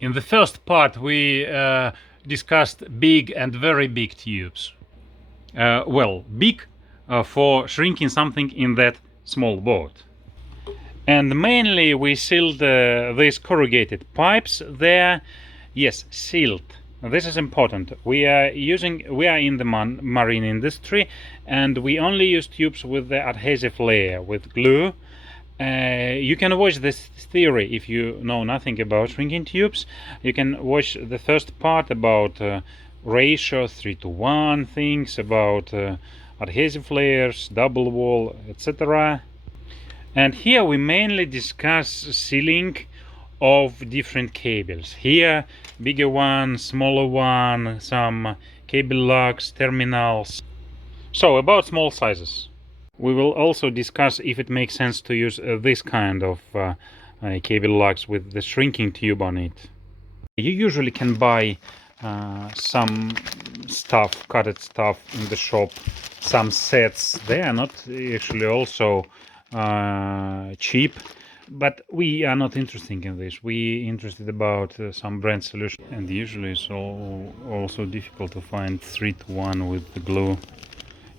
In the first part we discussed big and very big tubes. Big for shrinking something in that small board. And mainly we sealed these corrugated pipes there. Yes, sealed. This is important. We are in the marine industry, and we only use tubes with the adhesive layer with glue. You can watch this theory if you know nothing about shrinking tubes. You can watch the first part about ratio 3:1 things, about adhesive layers, double wall, etc. And here we mainly discuss sealing of different cables. Here bigger one, smaller one, some cable locks, terminals. So about small sizes. We will also discuss if it makes sense to use this kind of cable locks with the shrinking tube on it. You usually can buy some stuff, cutted stuff in the shop, some sets. They are not actually also cheap, but we are not interested in this. We interested about some brand solution, and usually it's also difficult to find 3:1 with the glue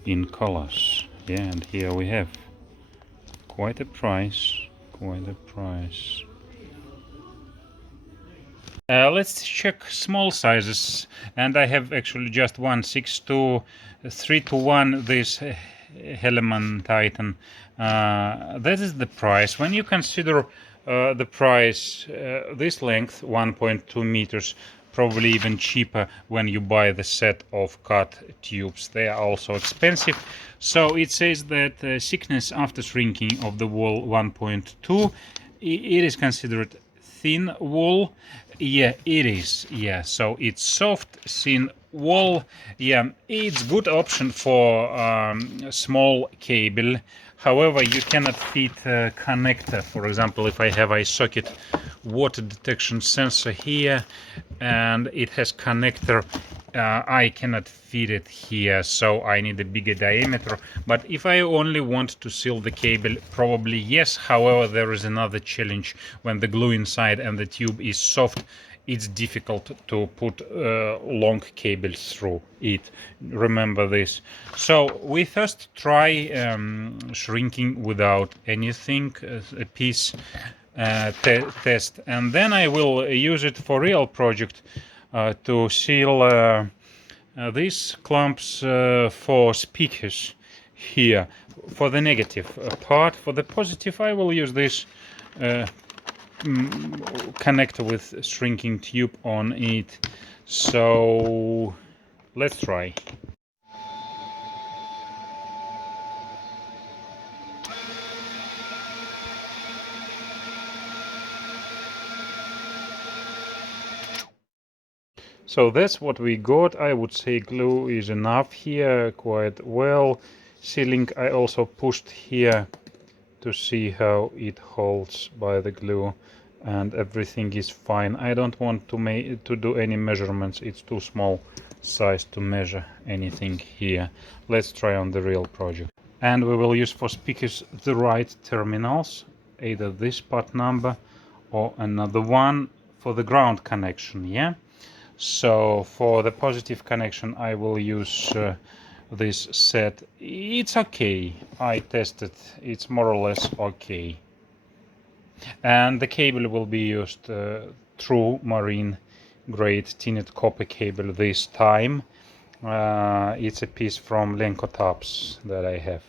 in colors. Yeah, and here we have quite a price. Let's check small sizes, and I have actually just one 6:2 3:1 this HellermannTyton. That is the price. When you consider the price, this length 1.2 meters, probably even cheaper when you buy the set of cut tubes. They are also expensive. So it says that thickness after shrinking of the wall 1.2. It is considered thin wall. Yeah, it is. Yeah, so it's soft thin wall. Yeah, it's good option for small cable. However, you cannot fit a connector. For example, if I have iSocket water detection sensor here and it has connector, I cannot fit it here, so I need a bigger diameter. But if I only want to seal the cable, probably yes. However, there is another challenge. When the glue inside and the tube is soft, it's difficult to put long cables through it. Remember this. So we first try shrinking without anything, a piece test, and then I will use it for real project to seal these clamps for speakers here for the negative part. For the positive, I will use this connector with shrinking tube on it. So let's try. So that's what we got. I would say glue is enough here, quite well. Sealing I also pushed here to see how it holds by the glue, and everything is fine. I don't want to do any measurements. It's too small size to measure anything here. Let's try on the real project. And we will use for speakers the right terminals, either this part number or another one for the ground connection. Yeah. So for the positive connection I will use this set. It's okay. I tested. It's more or less okay. And the cable will be used true marine grade tinted copper cable this time. It's a piece from Lenco tops that I have.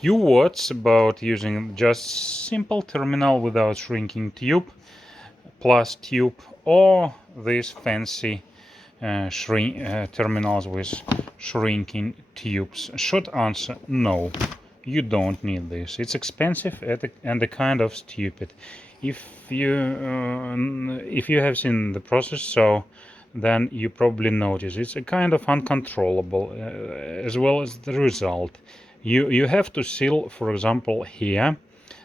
few words about using just simple terminal without shrinking tube, plus tube, or these fancy terminals with shrinking tubes. Short answer: no, you don't need this. It's expensive and a kind of stupid. If you have seen the process, so then you probably notice it's a kind of uncontrollable, as well as the result. You have to seal, for example, here,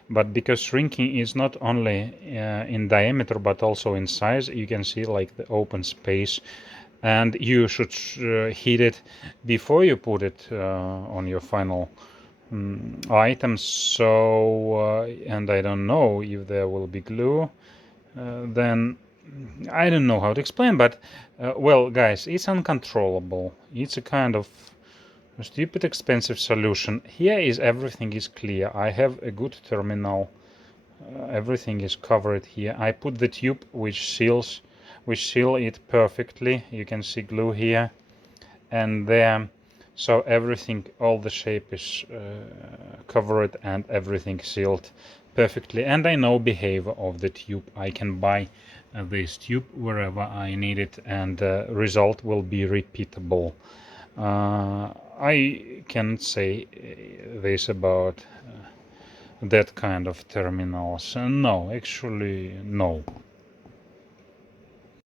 but because shrinking is not only in diameter but also in size, you can see like the open space, and you should heat it before you put it on your final items. So and I don't know if there will be glue, then I don't know how to explain, but well, guys, it's uncontrollable. It's a kind of stupid expensive solution. Here is everything is clear. I have a good terminal. Everything is covered here. I put the tube which seal it perfectly. You can see glue here and there. So everything, all the shape is covered and everything sealed perfectly. And I know behavior of the tube. I can buy this tube wherever I need it, and result will be repeatable. I can say this about that kind of terminals. No, actually, no.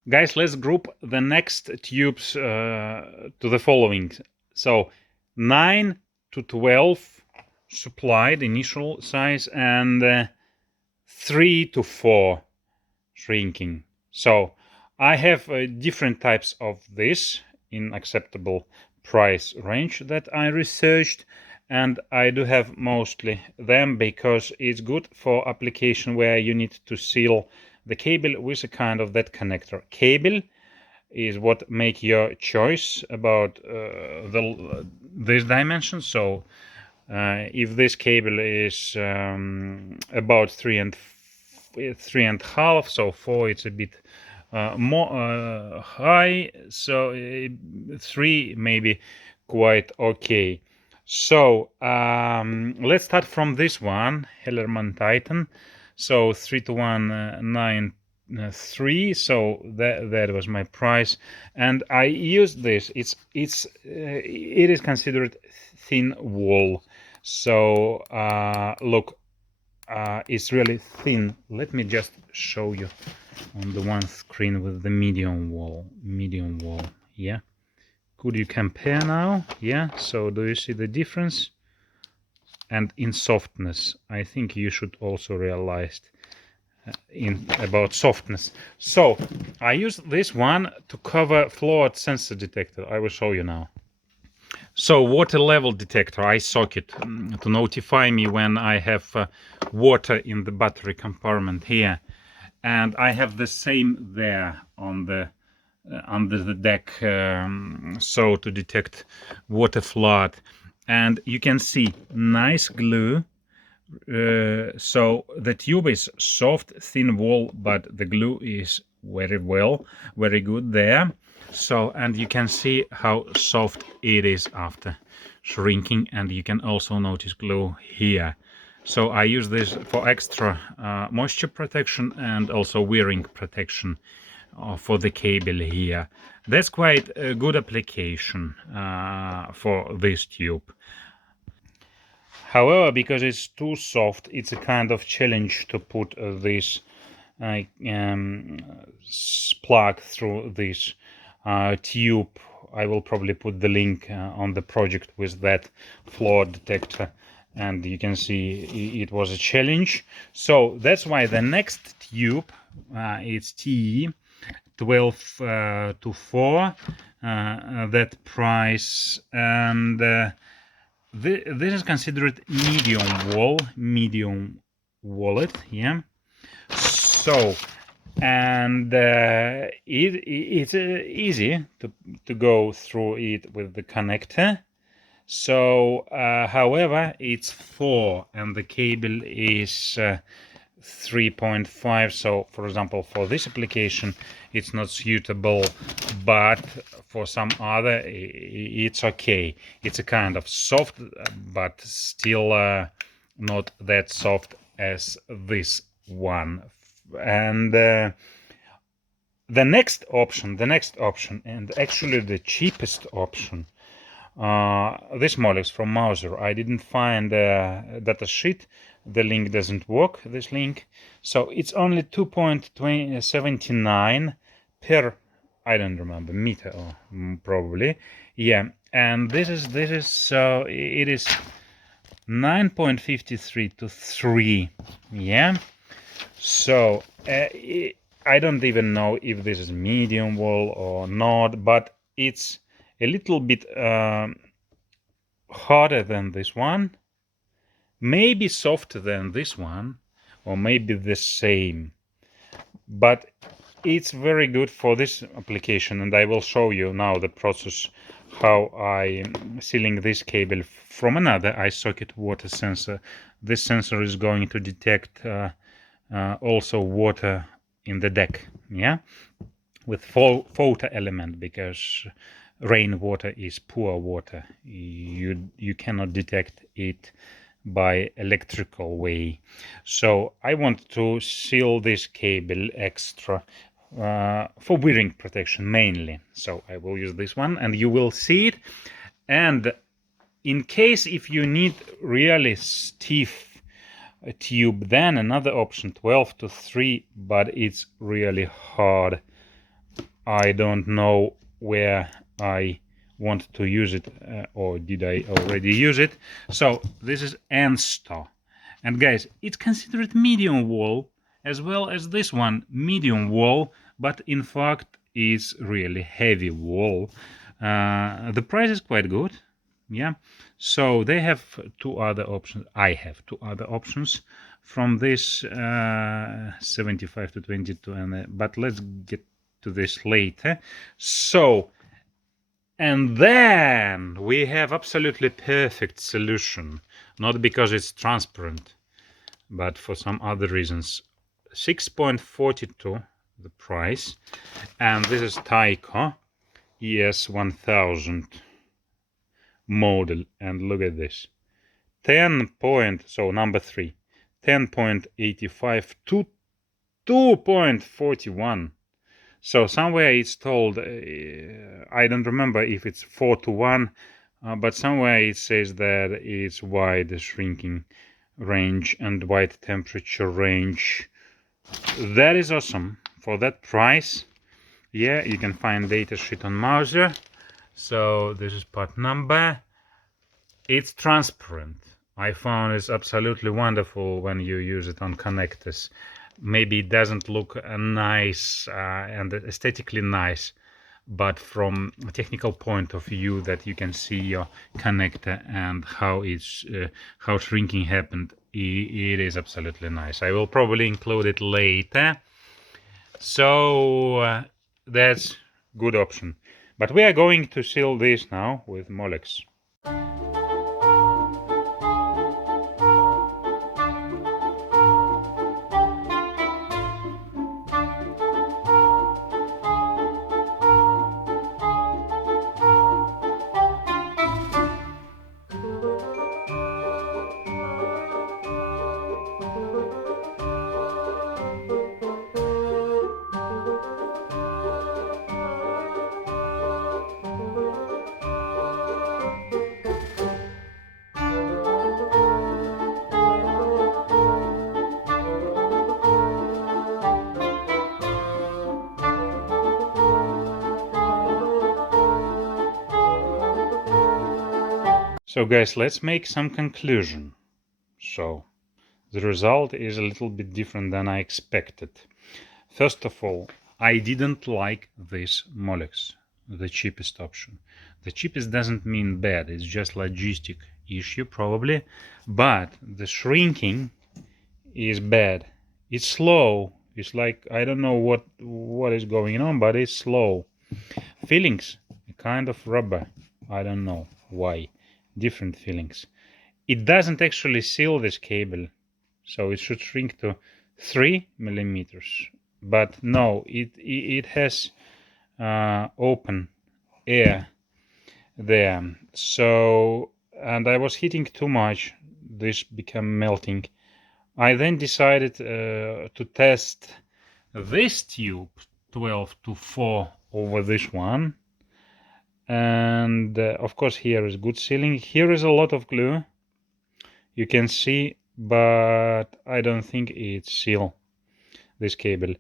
Guys, let's group the next tubes to the following. So 9 to 12 supplied initial size, and 3 to 4 shrinking. So I have different types of this in acceptable price range that I researched, and I do have mostly them because it's good for application where you need to seal the cable with a kind of that connector. Cable is what make your choice about this dimension. So if this cable is about 3.5, so 4 it's a bit more high, so 3 maybe quite okay. So let's start from this one, HellermannTyton. So 3:193. So that was my price, and I used this. It is considered thin wool. So look, it's really thin. Let me just show you on the one screen with the medium wool. Yeah, could you compare now? Yeah, so do you see the difference? And in softness, I think you should also realize about softness. So I use this one to cover fluid sensor detector. I will show you now. So water level detector, iSocket, to notify me when I have water in the battery compartment here, and I have the same there on the under the deck, so to detect water flood. And you can see nice glue. So the tube is soft, thin wall, but the glue is very good there. So, and you can see how soft it is after shrinking, and you can also notice glue here. So I use this for extra moisture protection and also wearing protection for the cable here. That's quite a good application for this tube. However, because it's too soft, it's a kind of challenge to put this plug through this tube. I will probably put the link on the project with that floor detector, and you can see it was a challenge. So that's why the next tube is TE 12-4, that price, and this is considered medium wallet, yeah. So, and it's easy to go through it with the connector. So however, it's 4 and the cable is 3.5. So for example, for this application it's not suitable, but for some other it's okay. It's a kind of soft, but still not that soft as this one. And the next option, and actually the cheapest option, this Molex from Mauser. I didn't find a data sheet. The link doesn't work, this link. So it's only 2.79 per, I don't remember, meter, or probably. Yeah, and this is so it is 9.53 to 3. Yeah. So I don't even know if this is medium wall or not, but it's a little bit harder than this one, maybe softer than this one, or maybe the same, but it's very good for this application. And I will show you now the process how I'm sealing this cable from another iSocket water sensor. This sensor is going to detect also water in the deck, yeah, with photo element, because rainwater is poor water. You cannot detect it by electrical way. So I want to seal this cable extra for wearing protection mainly. So I will use this one, and you will see it. And in case if you need really stiff tube, then another option, 12 to 3, but it's really hard. I don't know where I want to use it, or did I already use it. So this is ENSTO, and guys, it's considered medium wall as well as this one, medium wall, but in fact is really heavy wall. The price is quite good. Yeah, so they have two other options. I have two other options from this 75 to 22, and but let's get to this later. So, and then we have absolutely perfect solution, not because it's transparent, but for some other reasons. 6.42 the price, and this is Tyco ES1000 model, and look at this, 10 point, so number 3, 10.85 to 2.41. So somewhere it's told, I don't remember if it's 4 to 1, but somewhere it says that it's wide shrinking range and wide temperature range. That is awesome for that price. Yeah, you can find data sheet on Mauser. So this is part number. It's transparent. I found it's absolutely wonderful when you use it on connectors. Maybe it doesn't look nice and aesthetically nice, but from a technical point of view, that you can see your connector and how it's how shrinking happened, it is absolutely nice. I will probably include it later. So that's good option. But we are going to seal this now with Molex. So guys, let's make some conclusion. So the result is a little bit different than I expected. First of all, I didn't like this Molex, the cheapest option. The cheapest doesn't mean bad, it's just logistic issue probably, but the shrinking is bad. It's slow. It's like, I don't know what is going on, but it's slow. Feelings, a kind of rubber. I don't know why. Different feelings. It doesn't actually seal this cable, so it should shrink to 3 millimeters, but no, it has open air there. So, and I was heating too much, this became melting. I then decided to test this tube 12-4 over this one, and of course here is good sealing. Here is a lot of glue, you can see, but I don't think it's seal this cable.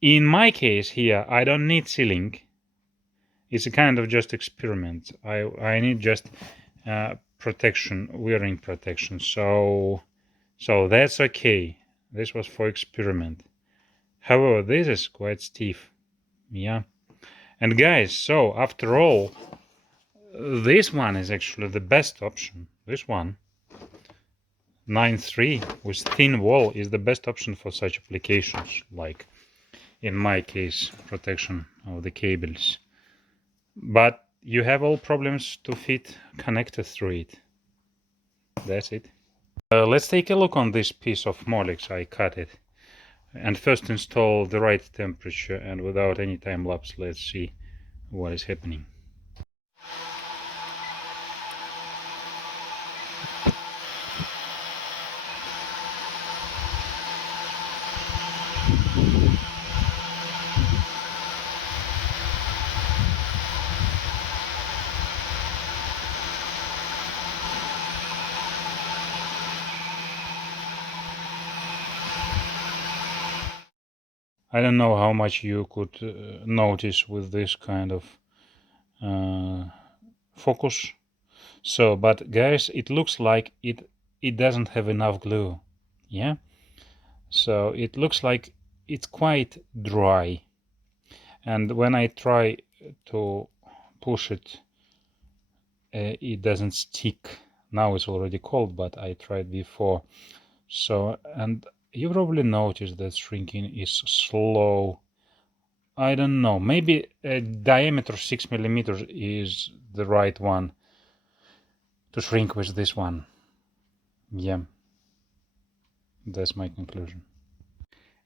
In my case here, I don't need sealing. It's a kind of just experiment. I need just protection, wearing protection. So that's okay. This was for experiment. However, this is quite stiff. Yeah. And guys, so after all, this one is actually the best option. This one, 9.3 with thin wall, is the best option for such applications, like in my case, protection of the cables. But you have all problems to fit connector through it. That's it. Let's take a look on this piece of Molex. I cut it. And first install the right temperature, and without any time lapse, let's see what is happening. I don't know how much you could notice with this kind of focus. So, but guys, it looks like it doesn't have enough glue. Yeah. So it looks like it's quite dry. And when I try to push it, it doesn't stick. Now it's already cold, but I tried before. So, and you probably noticed that shrinking is slow. I don't know, maybe a diameter 6 millimeters is the right one to shrink with this one. Yeah, that's my conclusion.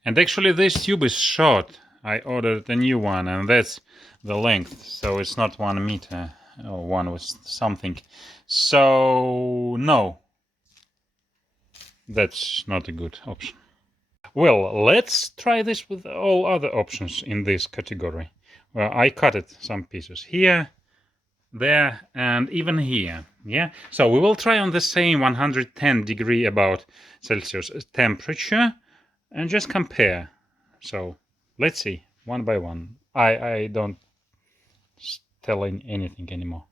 And actually this tube is short. I ordered a new one, and that's the length, so it's not 1 meter or one with something. So no, that's not a good option. Well, let's try this with all other options in this category. Well, I cut it some pieces here, there, and even here. Yeah, so we will try on the same 110 degree about Celsius temperature and just compare. So let's see one by one. I don't tell anything anymore.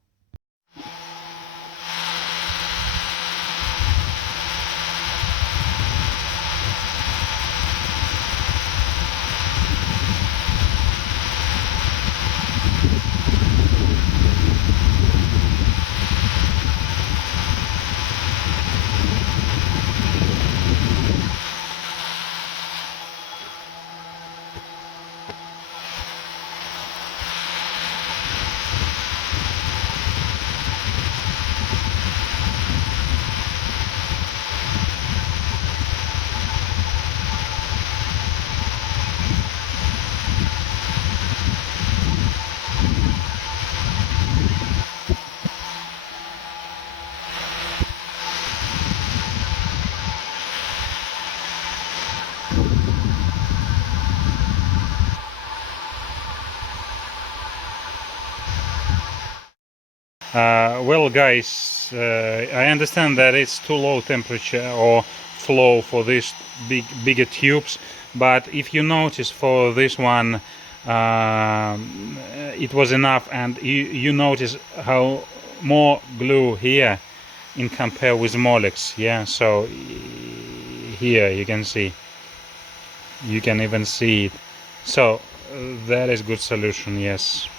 Well, guys, I understand that it's too low temperature or flow for these bigger tubes, but if you notice for this one, it was enough, and you notice how more glue here in compare with Molex. Yeah, so here you can see, you can even see it. So that is good solution. Yes.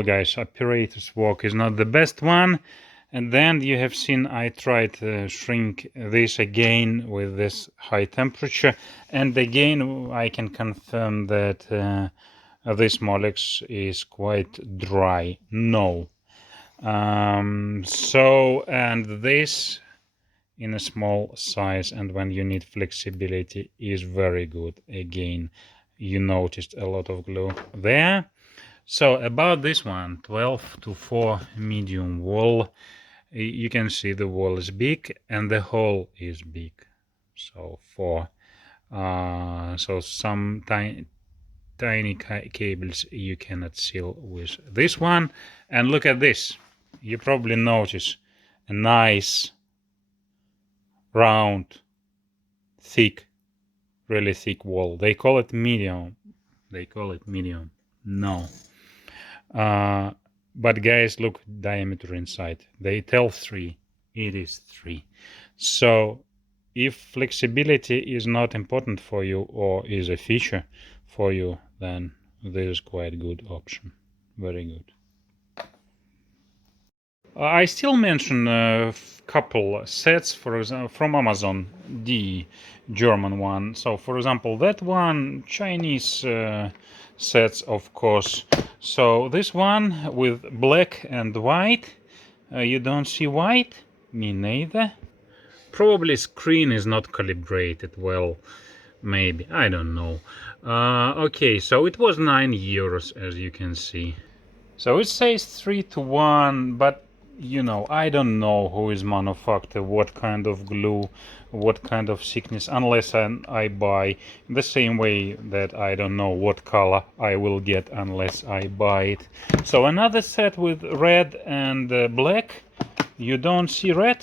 Well, guys, operator's walk is not the best one. And then you have seen I tried to shrink this again with this high temperature. And again, I can confirm that this Molex is quite dry. No. So, and this in a small size, and when you need flexibility, is very good. Again, you noticed a lot of glue there. So about this one, 12 to 4 medium wall, you can see the wall is big and the hole is big. So so some tiny cables you cannot seal with this one. And look at this. You probably notice a nice round, thick, really thick wall. They call it medium. They call it medium. No. But guys, look diameter inside. They tell 3. It is 3. So if flexibility is not important for you or is a feature for you, then this is quite a good option. Very good. I still mention a couple sets, for example, from Amazon, the German one. So, for example, that one, Chinese sets, of course. So this one with black and white. You don't see white? Me neither. Probably screen is not calibrated well. Maybe, I don't know. Okay, so it was €9, as you can see. So it says 3 to 1, but you know, I don't know who is manufacturer, what kind of glue, what kind of thickness, unless I buy the same way that I don't know what color I will get unless I buy it. So another set with red and black. You don't see red?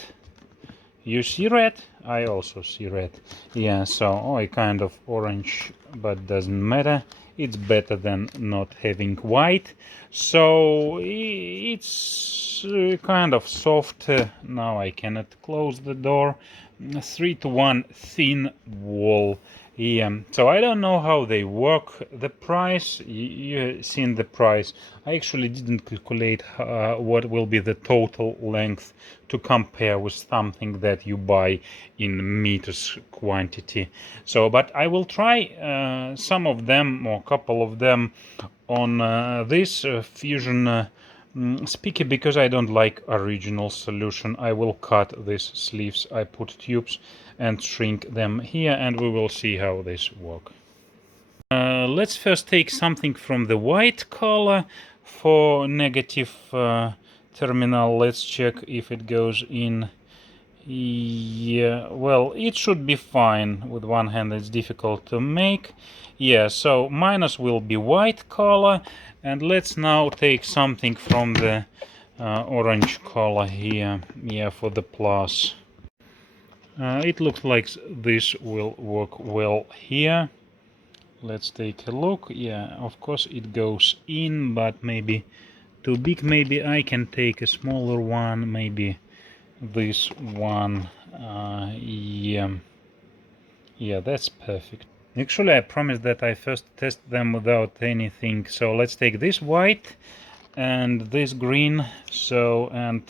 You see red? I also see red. Yeah, so I kind of orange, but doesn't matter. It's better than not having white. So it's kind of soft. Now I cannot close the door. 3 to 1 thin wall. Yeah, so I don't know how they work. The price, you seen the price. I actually didn't calculate what will be the total length to compare with something that you buy in meters quantity. So, but I will try some of them or a couple of them on this Fusion speaker, because I don't like original solution. I will cut these sleeves. I put tubes and shrink them here, and we will see how this work. Let's first take something from the white color for negative terminal. Let's check if it goes in. Yeah, well, it should be fine. With one hand it's difficult to make. Yeah, so minus will be white color, and let's now take something from the orange color here. Yeah, for the plus. It looks like this will work well here. Let's take a look. Yeah, of course it goes in, but maybe too big. Maybe I can take a smaller one, maybe this one. Yeah, that's perfect. Actually, I promised that I first test them without anything. So let's take this white and this green. So, and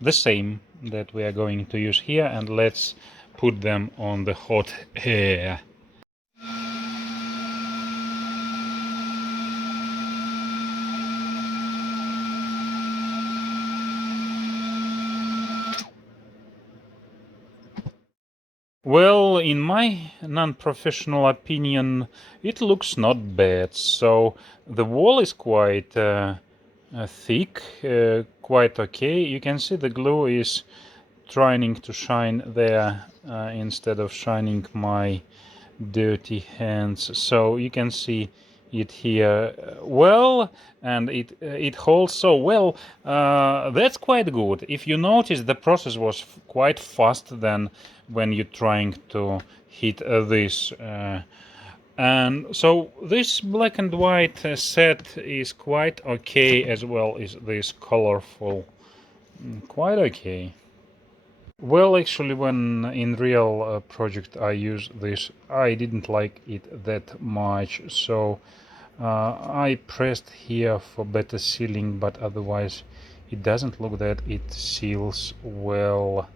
the same that we are going to use here, and let's put them on the hot air. Well, in my non-professional opinion, it looks not bad. So the wall is quite thick, quite okay. You can see the glue is trying to shine there instead of shining my dirty hands. So you can see it here well, and it holds so well. That's quite good. If you notice, the process was quite fast than when you're trying to hit this. And so this black and white set is quite okay, as well as this colorful. Quite okay. Well, actually, when in real project I use this, I didn't like it that much. So I pressed here for better sealing, but otherwise it doesn't look that it seals well.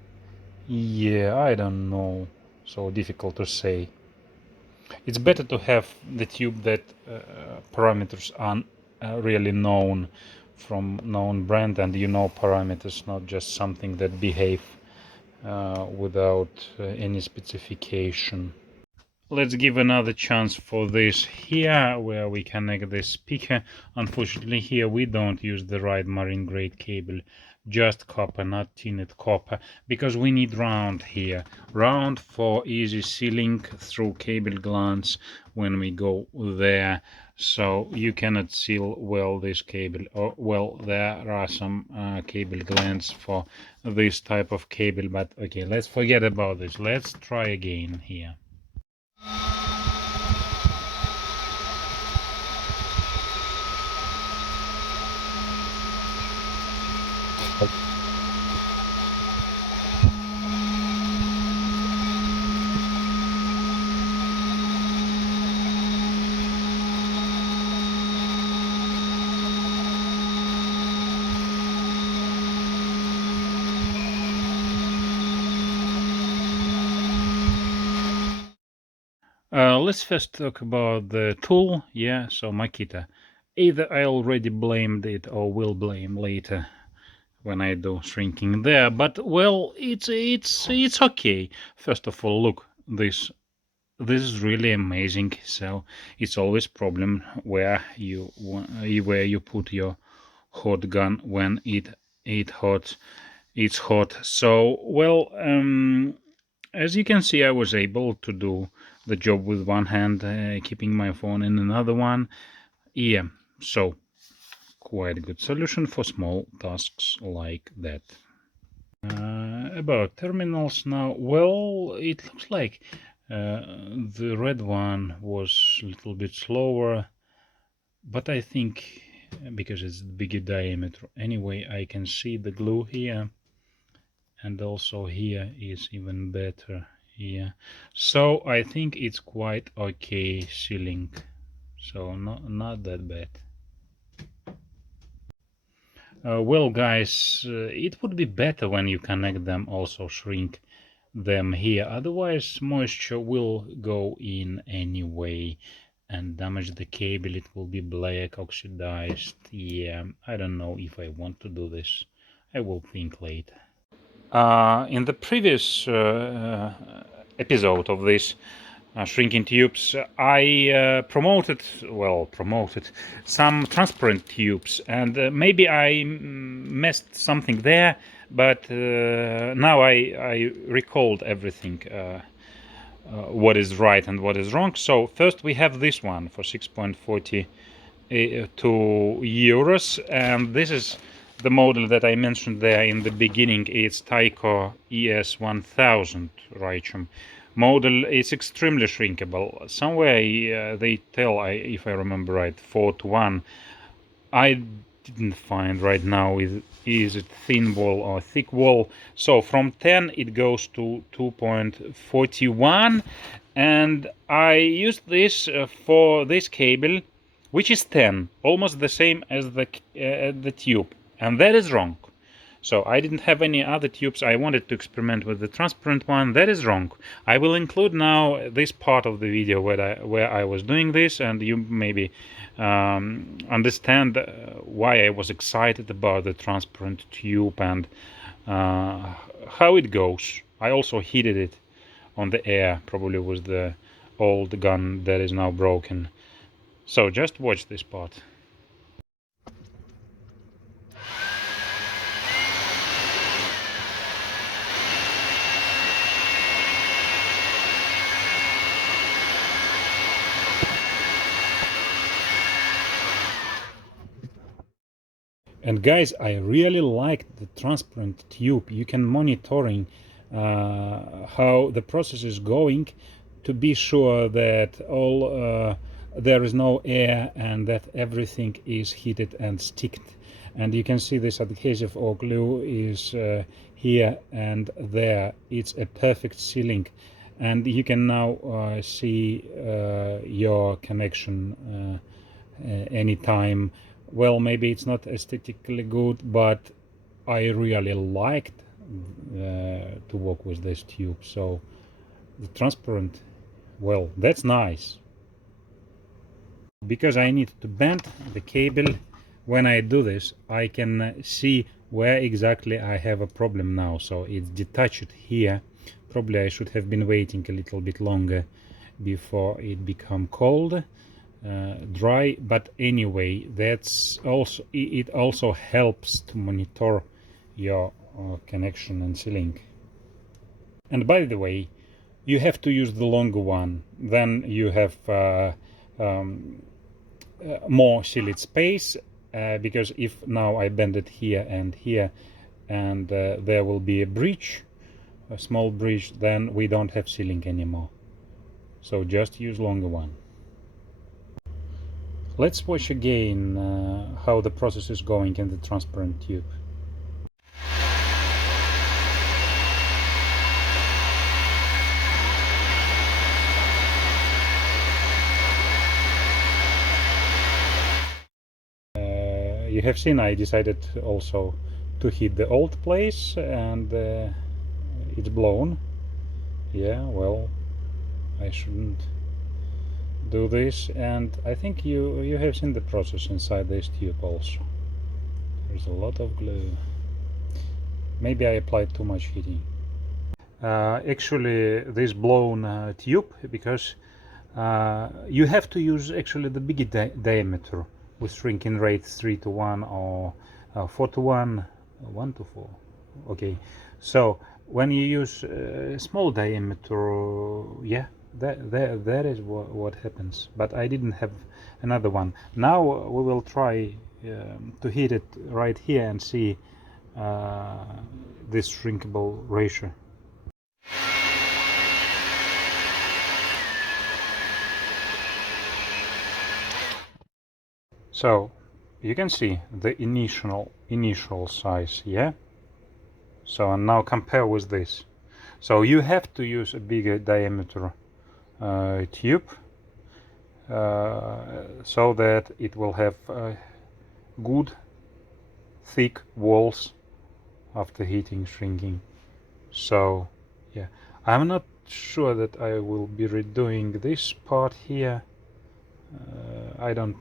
Yeah, I don't know, so difficult to say. It's better to have the tube that parameters are really known from known brand, and you know parameters, not just something that behave without any specification. Let's give another chance for this here, where we connect this speaker. Unfortunately, here we don't use the right marine grade cable, just copper, not tinted copper, because we need round here. Round for easy sealing through cable glands when we go there. So you cannot seal well this cable, or well, there are some cable glands for this type of cable, but okay, let's forget about this. Let's try again here. Let's first talk about the tool. Yeah, so Makita. Either I already blamed it or will blame later when I do shrinking there. But well, it's okay. First of all, look, this is really amazing. So it's always problem where you put your hot gun when it's hot. So well, as you can see, I was able to do the job with one hand, keeping my phone in another one. Yeah, so quite a good solution for small tasks like that. About terminals now, well, it looks like the red one was a little bit slower, but I think because it's bigger diameter anyway, I can see the glue here, and also here is even better. Yeah, so I think it's quite okay sealing, so not that bad. Well, guys, it would be better when you connect them, also shrink them here, otherwise moisture will go in anyway and damage the cable. It will be black, oxidized. Yeah, I don't know if I want to do this. I will think later. In the previous episode of this shrinking tubes, I promoted some transparent tubes, and maybe I messed something there, but now I recalled everything, what is right and what is wrong. So first we have this one for 6.42 euros, and this is the model that I mentioned there in the beginning. It's Tyco ES1000 Reichum model. Is extremely shrinkable. Somewhere they tell, if I remember right, 4:1. I didn't find right now is it thin wall or thick wall. So from 10 it goes to 2.41, and I used this for this cable, which is 10, almost the same as the tube, and that is wrong. So I didn't have any other tubes. I wanted to experiment with the transparent one. That is wrong. I will include now this part of the video where I was doing this, and you maybe understand why I was excited about the transparent tube and how it goes. I also heated it on the air, probably with the old gun that is now broken. So just watch this part. And guys, I really like the transparent tube. You can monitoring how the process is going, to be sure that all there is no air and that everything is heated and sticked. And you can see this adhesive or glue is here and there. It's a perfect sealing, and you can now see your connection anytime. Well, maybe it's not aesthetically good, but I really liked to work with this tube. So the transparent, well, that's nice. Because I need to bend the cable, when I do this, I can see where exactly I have a problem now. So it's detached here. Probably I should have been waiting a little bit longer before it become cold, dry. But anyway, that's also, it also helps to monitor your connection and sealing. And by the way, you have to use the longer one. Then you have more sealed space, because if now I bend it here and there will be a breach, a small breach, then we don't have sealing anymore. So just use longer one. Let's watch again how the process is going in the transparent tube. You have seen I decided also to hit the old place, and it's blown. Yeah, well, I shouldn't do this, and I think you have seen the process inside this tube also. There's a lot of glue. Maybe I applied too much heating. Actually, this blown tube, because you have to use actually the big diameter with shrinking rate 3 to 1 or 4 to 1, 1 to 4. Okay, so when you use small diameter, yeah, that is what happens. But I didn't have another one. Now we will try to heat it right here and see this shrinkable ratio. So you can see the initial size, yeah. So and now compare with this. So you have to use a bigger diameter tube so that it will have good thick walls after heating, shrinking. So yeah, I'm not sure that I will be redoing this part here. I don't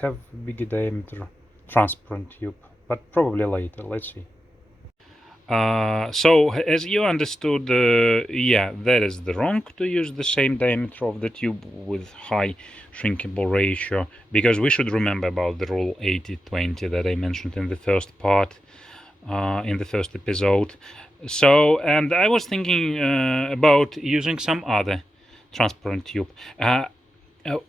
have bigger diameter transparent tube, but probably later. Let's see. So as you understood, yeah, that is the wrong to use the same diameter of the tube with high shrinkable ratio, because we should remember about the rule 80-20 that I mentioned in the first part, in the first episode. So, and I was thinking about using some other transparent tube.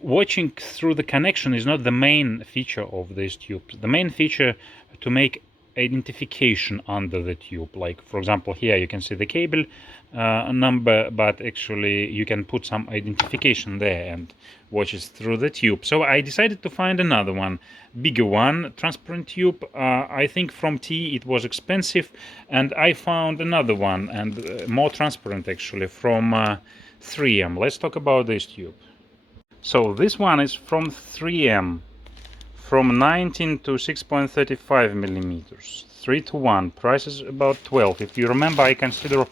Watching through the connection is not the main feature of this tube. The main feature to make identification under the tube. Like for example, here you can see the cable number, but actually you can put some identification there and watch it through the tube. So I decided to find another one, bigger one, transparent tube. I think from TE it was expensive, and I found another one and more transparent actually from 3M. Let's talk about this tube. So this one is from 3M, from 19 to 6.35 millimeters, 3 to 1. Price is about 12. If you remember, I consider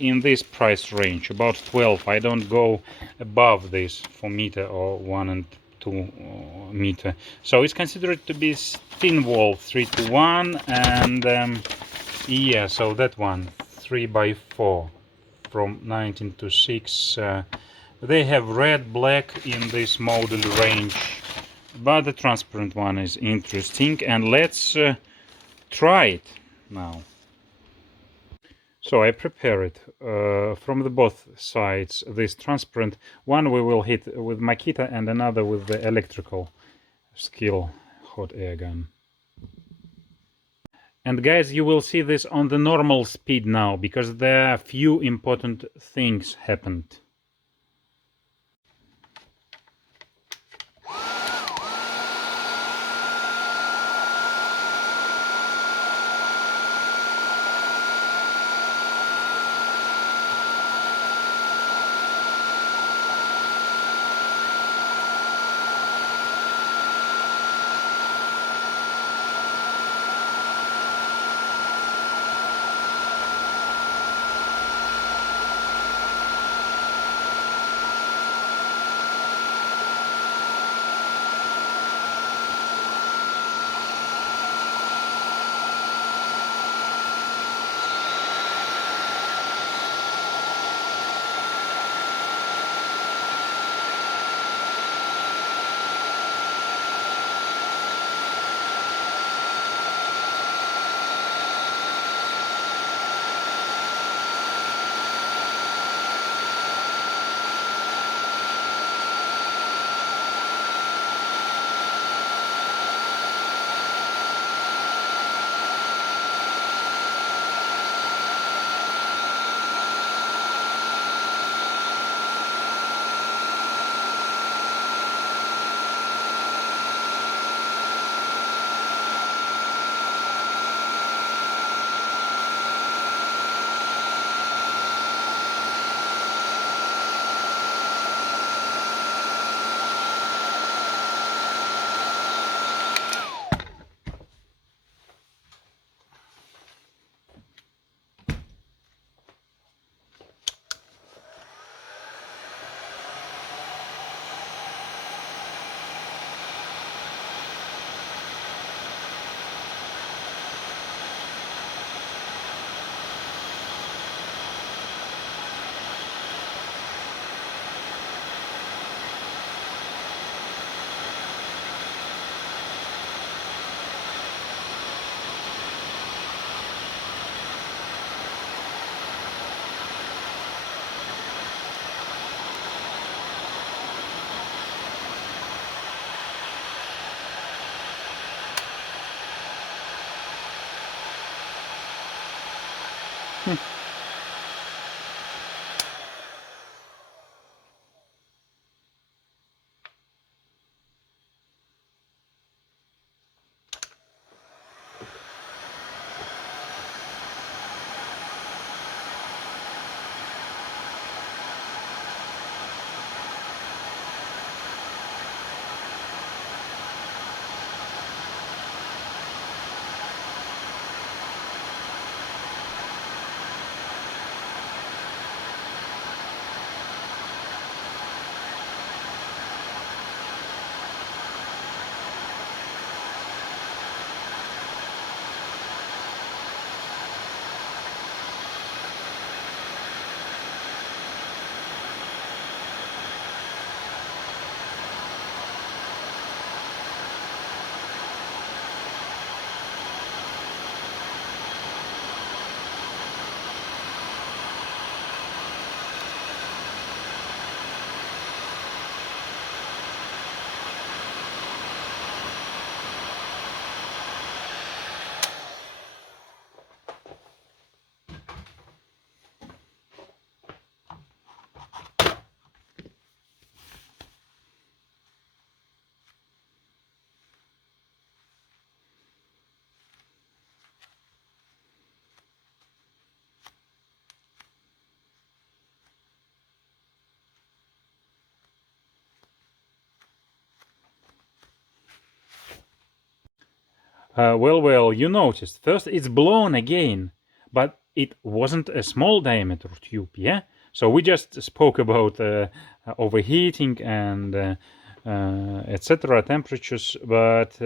in this price range about 12. I don't go above this for meter or 1 and 2 meter. So it's considered to be thin wall 3 to 1, and yeah, so that one 3 by 4 from 19 to 6. They have red, black in this model range, but the transparent one is interesting, and let's try it now. So I prepare it from the both sides. This transparent one we will hit with Makita, and another with the electrical SKIL hot air gun. And guys, you will see this on the normal speed now, because there are few important things happened. Well, you noticed. First, it's blown again, but it wasn't a small diameter tube, yeah? So we just spoke about overheating and etc. temperatures, but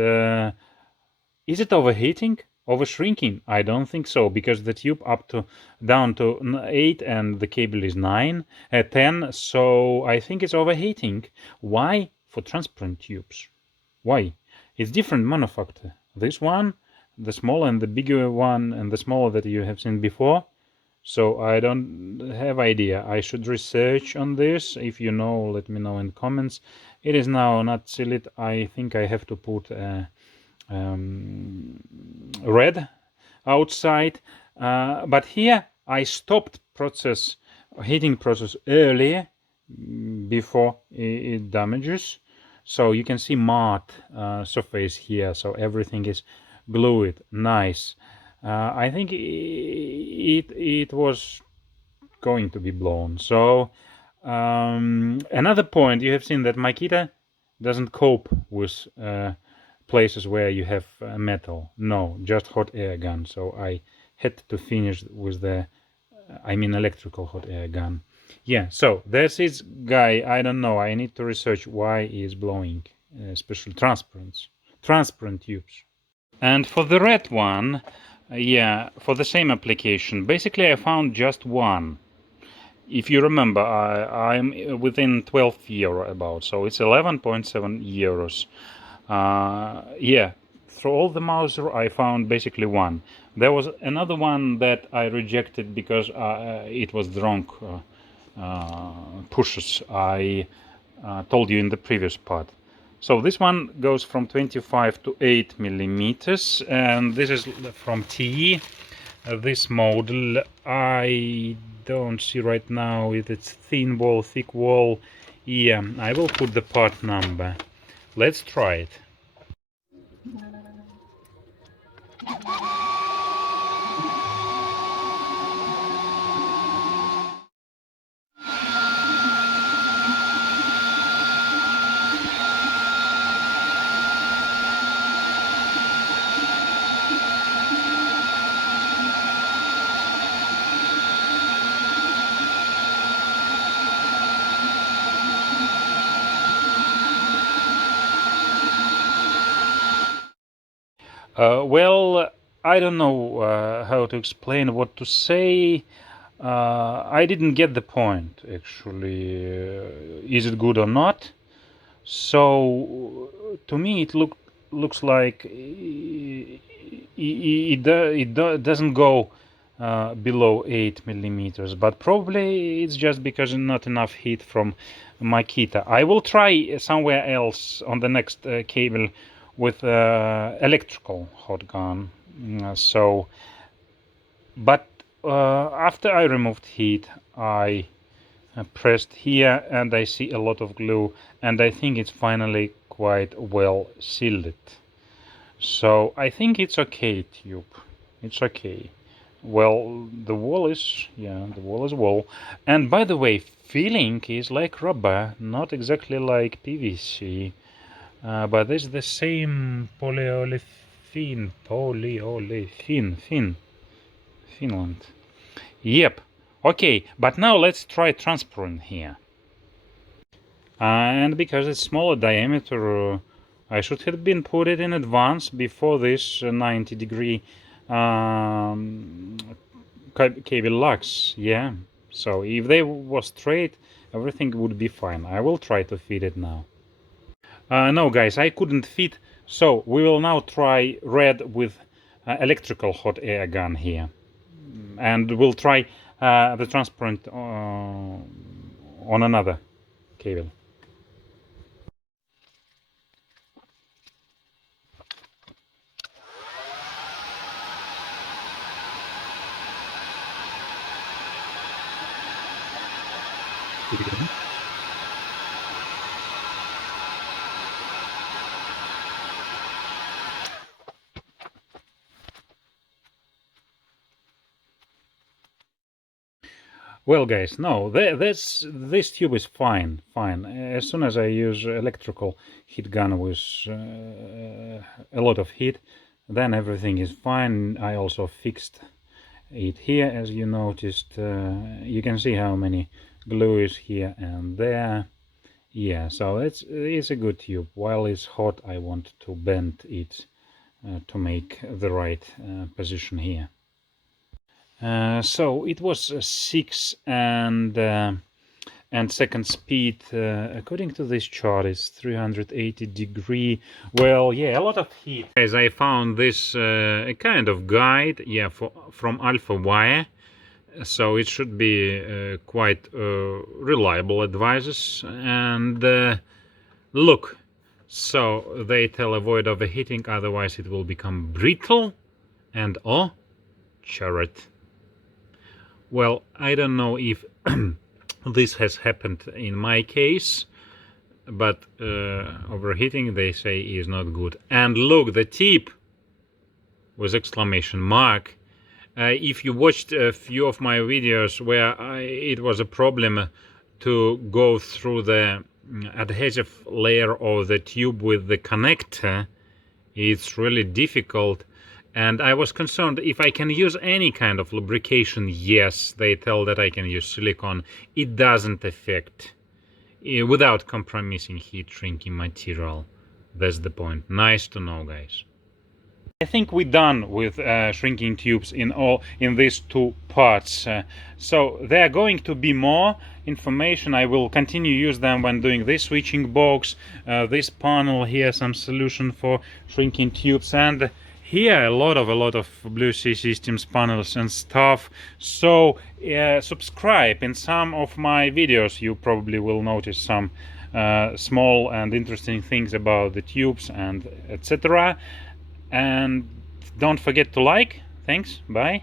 is it overheating? Overshrinking? I don't think so, because the tube down to 8 and the cable is 9, 10, so I think it's overheating. Why? For transparent tubes. Why? It's different manufacturer. This one, the smaller and the bigger one, and the smaller that you have seen before. So I don't have idea. I should research on this. If you know, let me know in the comments. It is now not sealed. I think I have to put red outside. But here I stopped heating process earlier before it damages. So you can see matte surface here, so everything is glued, nice. I think it was going to be blown. So another point, you have seen that Makita doesn't cope with places where you have metal. No, just hot air gun. So I had to finish with the, I mean, electrical hot air gun. Yeah, so this is guy, I don't know, I need to research why he is blowing, especially transparent tubes. And for the red one, yeah, for the same application, basically I found just one. If you remember, I'm within 12 euro about, so it's 11.7 euros. Yeah, through all the Mauser I found basically one. There was another one that I rejected because it was the wrong pushes. I told you in the previous part. So this one goes from 25 to 8 millimeters, and this is from TE. This model I don't see right now if it's thin wall, thick wall. Yeah, I will put the part number. Let's try it. Well, I don't know how to explain what to say. I didn't get the point, actually. Is it good or not? So, to me, it looks like it doesn't go below 8 millimeters, but probably it's just because not enough heat from Makita. I will try somewhere else on the next cable with electrical hot gun. But after I removed heat, I pressed here and I see a lot of glue, and I think it's finally quite well sealed. So I think it's okay, tube. It's okay. Well, the wall is, yeah, the wall is wall. And by the way, feeling is like rubber, not exactly like PVC. But it's the same polyolefin, Finland. Yep. Okay, but now let's try transparent here. And because it's smaller diameter, I should have been put it in advance before this 90-degree cable locks. Yeah. So if they was straight, everything would be fine. I will try to fit it now. No, guys, I couldn't fit. So we will now try red with electrical hot air gun here, and we'll try the transparent on another cable. Well, guys, no, this tube is fine. As soon as I use electrical heat gun with a lot of heat, then everything is fine. I also fixed it here, as you noticed. You can see how many glue is here and there. Yeah, so it's a good tube. While it's hot, I want to bend it to make the right position here. So it was 6 and second speed, according to this chart, is 380 degree. Well, yeah, a lot of heat. As I found this a kind of guide, yeah, from Alpha Wire, so it should be quite reliable advices. And look, so they tell avoid overheating, otherwise it will become brittle and or charred. Well, I don't know if this has happened in my case, but overheating, they say, is not good. And look, the tip with exclamation mark. If you watched a few of my videos where it was a problem to go through the adhesive layer of the tube with the connector, it's really difficult. And I was concerned if I can use any kind of lubrication. Yes, they tell that I can use silicone. It doesn't affect without compromising heat shrinking material. That's the point. Nice to know, guys. I think we're done with shrinking tubes in these two parts. So there are going to be more information. I will continue use them when doing this switching box, this panel here, some solution for shrinking tubes, and here a lot of Blue Sea Systems panels and stuff. So subscribe. In some of my videos you probably will notice some small and interesting things about the tubes and etc. And don't forget to like. Thanks. Bye.